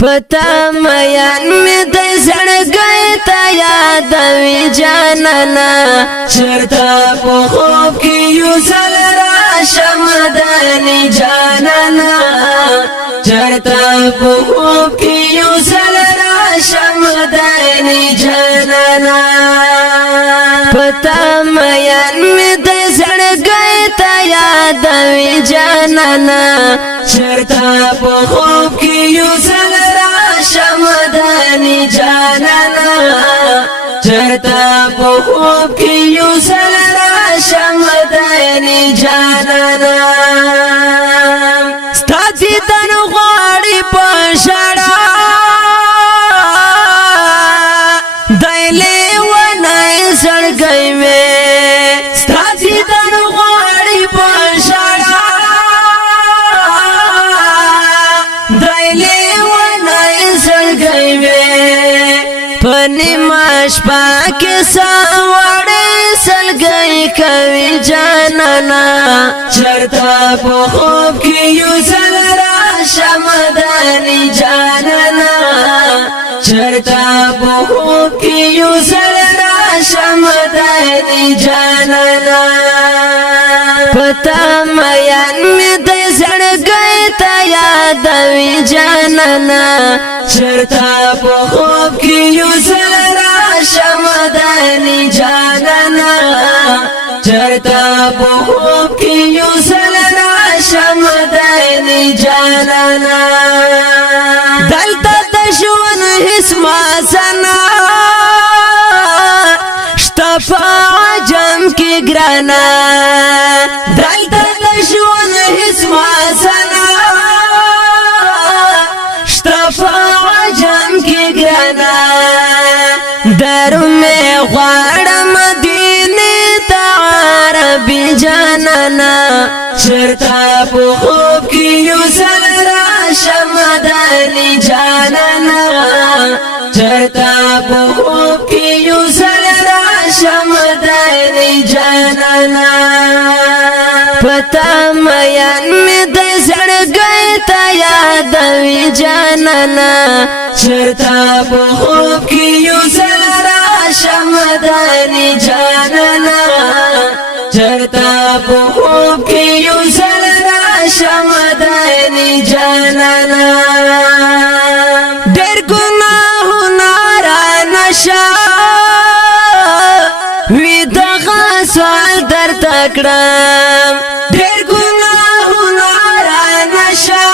پتا میان می د زړګي ته یادوي جانانا چرتا په خوب کې یو ځل راشم مدني جانانا چرتا په خوب کې یو ځل راشم مدني جانانا پتا میان می د زړګي ته یادوي جانانا چرتا په خوب کې یو ځل راشم مدني جانانا چرتا په خوب کې یو ځل راشم مدني جانانا ستا دیدن غواړي په ژړا دایلې ونای زړګي مې ستا دیدن غواړي په ژړا دایلې ونای زړګي مې پنی ماش پاکه ساوړې سلګي کوي جانانا چرتا په خوب کې یو ځل راشم مدني جانانا چرتا په خوب کې یو ځل راشم مدني جانانا پتا میان می د زړګي ته یادوي جانانا چرتا په خوب کې یو ځل راشم مدني جانانا چرتا په خوب کې یو ځل راشم مدني جانانا دلته د ژوند هیڅ مازنا شته په عجم کې ګرانا دلته د ژوند هیڅ مازنا شته په عجم کې ګرانا درو می غواړم مدینه ته عربي جانانا چرتا په خوب کې یو ځل راشم مدني جانانا چرتا په خوب کې یو ځل راشم مدني جانانا پتا میان می د زړګي ته یادوي جانانا چرتا په خوب کې یو ځل راشم مدني جانانا چرتا په خوب کې یو ځل راشم مدني جانانا ډېر ګناهونه را نشه وي دغه سوال درته کړم ډېر ګناهونه را نشه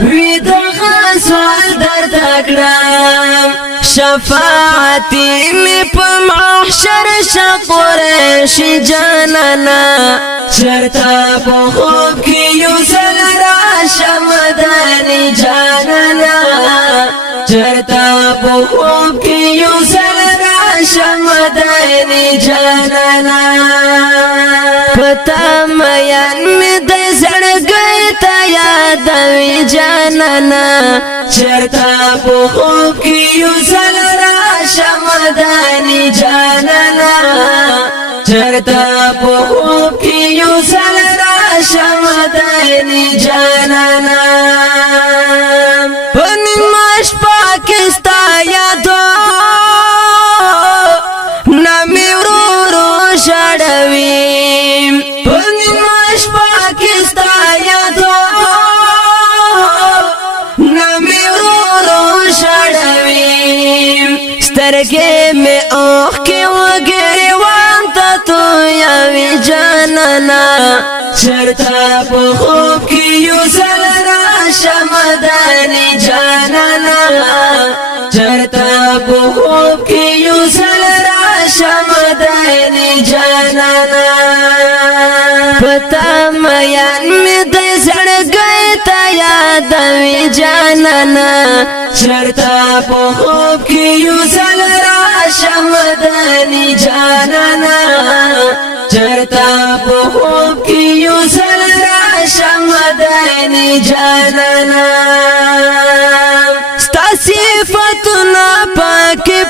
وي دغه سوال درته کړم شفاعت می په محشر شقریش جانانا چرتا په خوب کې یو ځل راشم مدني جانانا چرتا په خوب کې یو ځل راشم مدني جانانا پتا میان می د زړګي ته یادوي جانانا چرتا په خوب کې یو ځل راشم مدني جانانا چرتا په خوب کې یو ځل راشم مدني جانانا پنی ماش پاکستان یادو نمی ورو شړوي پنی ماش پاکستان یادو نمی ورو شړوي سترګې می اوخ کې وګړي وان ته تو یوي جانانا چرتا په خوب کې یو ځل راشم مدني جانانا چرتا په خوب کې یو ځل راشم مدني جانانا پتا میان می د زړګي ته یادوي جانانا چرتا په خوب کې یو ځل راشم مدني جانانا چرتا په خوب کې یو ځل راشم مدني جانانا ستا صفتونه پاکې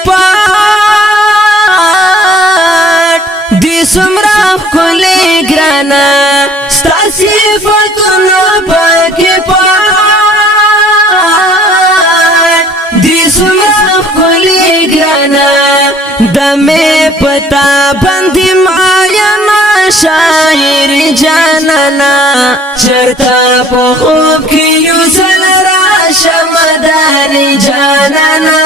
پاک دي څومره ښکلې ګرانه ستا صفتونه پاکې پاک چرتا په خوب کې یو ځل راشه مدني جانانا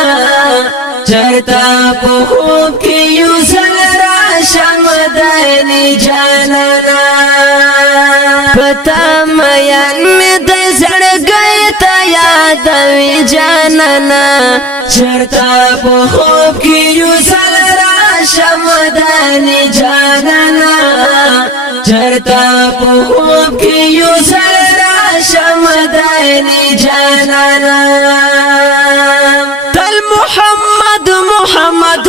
چرتا په خوب کې یو ځل راشه مدني جانانا پتا میان می د زړګي ته یادوي جانانا چرتا په خوب کې یو ځل راشه مدني جانانا چرتا په خوب کې یو ځل راشه مدني جانانا تل محمد محمد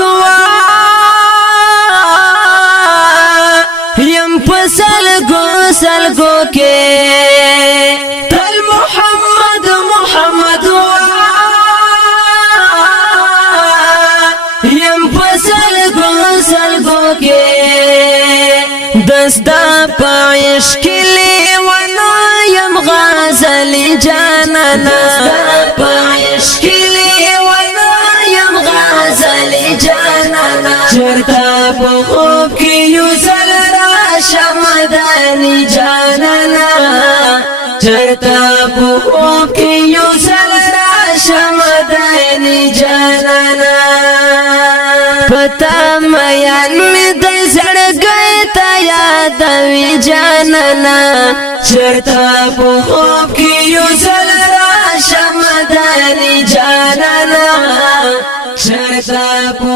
یم پسل گو کې تل محمد محمد یم پسل گو کې دستا پایش کلی ونو یم غزل جانانا دستا پایش کلی ونو یم غزل جانانا چرتا په خوب کې یو ځل راشه مدني جانانا چرتا په خوب کې یو ځل راشه مدني جانانا پتا میان می د زړګي ته یادوي جانانا چرتا په خوب کې یو ځل راشه مدني جانانا چرتا په